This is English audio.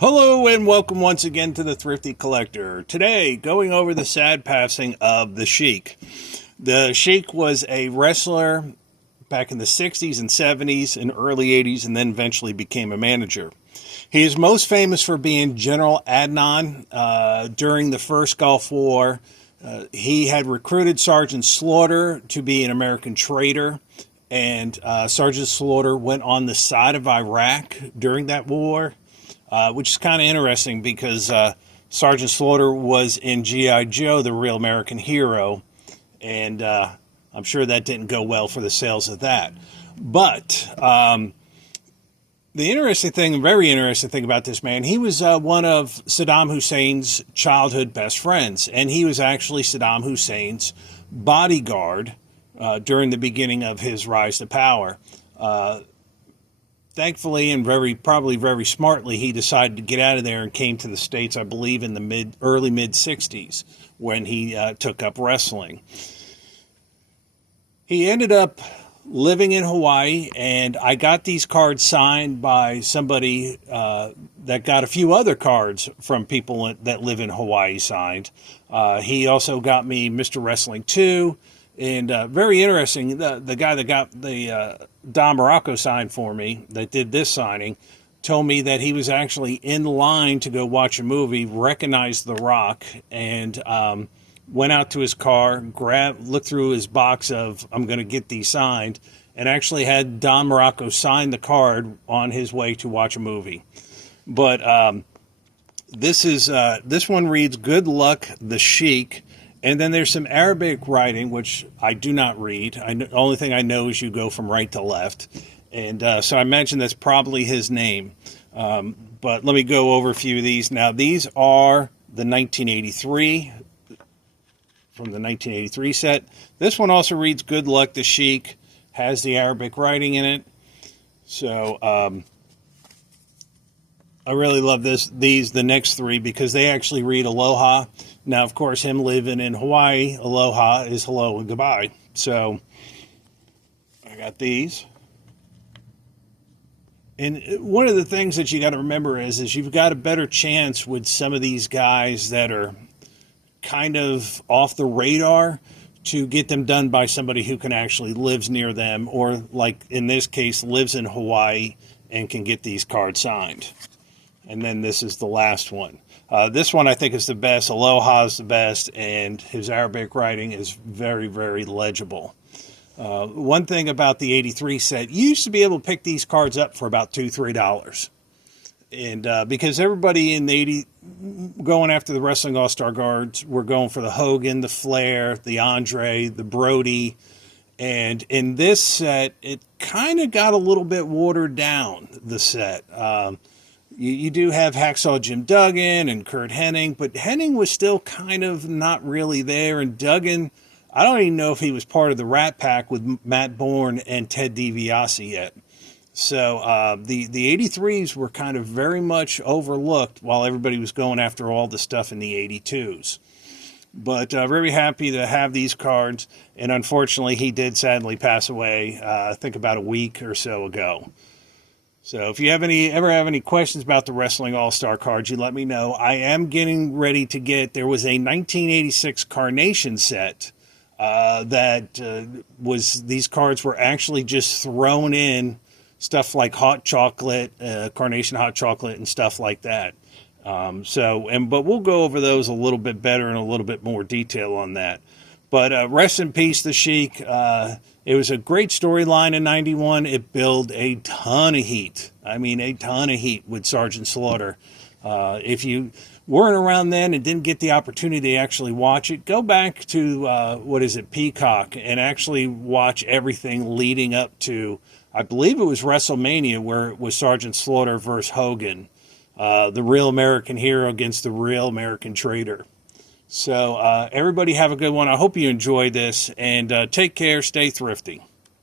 Hello and welcome once again to the Thrifty Collector. Today, going over the sad passing of the Sheik. The Sheik was a wrestler back in the 60s and 70s and early 80s and then eventually became a manager. He is most famous for being General Adnann during the first Gulf War. He had recruited Sergeant Slaughter to be an American traitor, and Sergeant Slaughter went on the side of Iraq during that war. Which is kind of interesting because Sergeant Slaughter was in G.I. Joe, the Real American Hero, and I'm sure that didn't go well for the sales of that. But the very interesting thing about this man, he was one of Saddam Hussein's childhood best friends, and he was actually Saddam Hussein's bodyguard during the beginning of his rise to power. Thankfully and probably very smartly, he decided to get out of there and came to the States, I believe, in the early mid-60s when he took up wrestling. He ended up living in Hawaii, and I got these cards signed by somebody that got a few other cards from people that live in Hawaii signed. He also got me Mr. Wrestling 2. And very interesting, the guy that got the Don Morocco signed for me, that did this signing, told me that he was actually in line to go watch a movie, recognized The Rock, and went out to his car, looked through his box of, I'm going to get these signed, and actually had Don Morocco sign the card on his way to watch a movie. But this one reads, "Good luck, the Sheik." And then there's some Arabic writing, which I do not read. The only thing I know is you go from right to left. And so I mentioned that's probably his name. But let me go over a few of these. Now, these are the 1983, from the 1983 set. This one also reads, "Good luck, the Sheik," has the Arabic writing in it. So I really love the next three, because they actually read aloha. Now, of course, him living in Hawaii, aloha is hello and goodbye. So I got these. And one of the things that you got to remember is you've got a better chance with some of these guys that are kind of off the radar to get them done by somebody who can actually lives near them, or like in this case, lives in Hawaii and can get these cards signed. And then this is the last one. This one I think is the best. Aloha is the best, and his Arabic writing is very, very legible. One thing about the 83 set, you used to be able to pick these cards up for about $2, $3. And because everybody in the 80, going after the Wrestling All-Star cards, were going for the Hogan, the Flair, the Andre, the Brody. And in this set, it kind of got a little bit watered down, the set. You do have Hacksaw Jim Duggan and Kurt Hennig, but Hennig was still kind of not really there. And Duggan, I don't even know if he was part of the Rat Pack with Matt Bourne and Ted DiBiase yet. So the 83s were kind of very much overlooked while everybody was going after all the stuff in the 82s. But very happy to have these cards. And unfortunately, he did sadly pass away, I think about a week or so ago. So if you ever have any questions about the Wrestling All-Star cards, you let me know. I am getting ready to get, there was a 1986 Carnation set these cards were actually just thrown in stuff like hot chocolate, Carnation hot chocolate and stuff like that. But we'll go over those a little bit better and a little bit more detail on that. But rest in peace, the Sheik. It was a great storyline in 91. It built a ton of heat. I mean, a ton of heat with Sergeant Slaughter. If you weren't around then and didn't get the opportunity to actually watch it, go back to, Peacock, and actually watch everything leading up to, I believe it was WrestleMania, where it was Sergeant Slaughter versus Hogan. The Real American Hero against the Real American Traitor. So everybody have a good one. I hope you enjoyed this, and take care. Stay thrifty.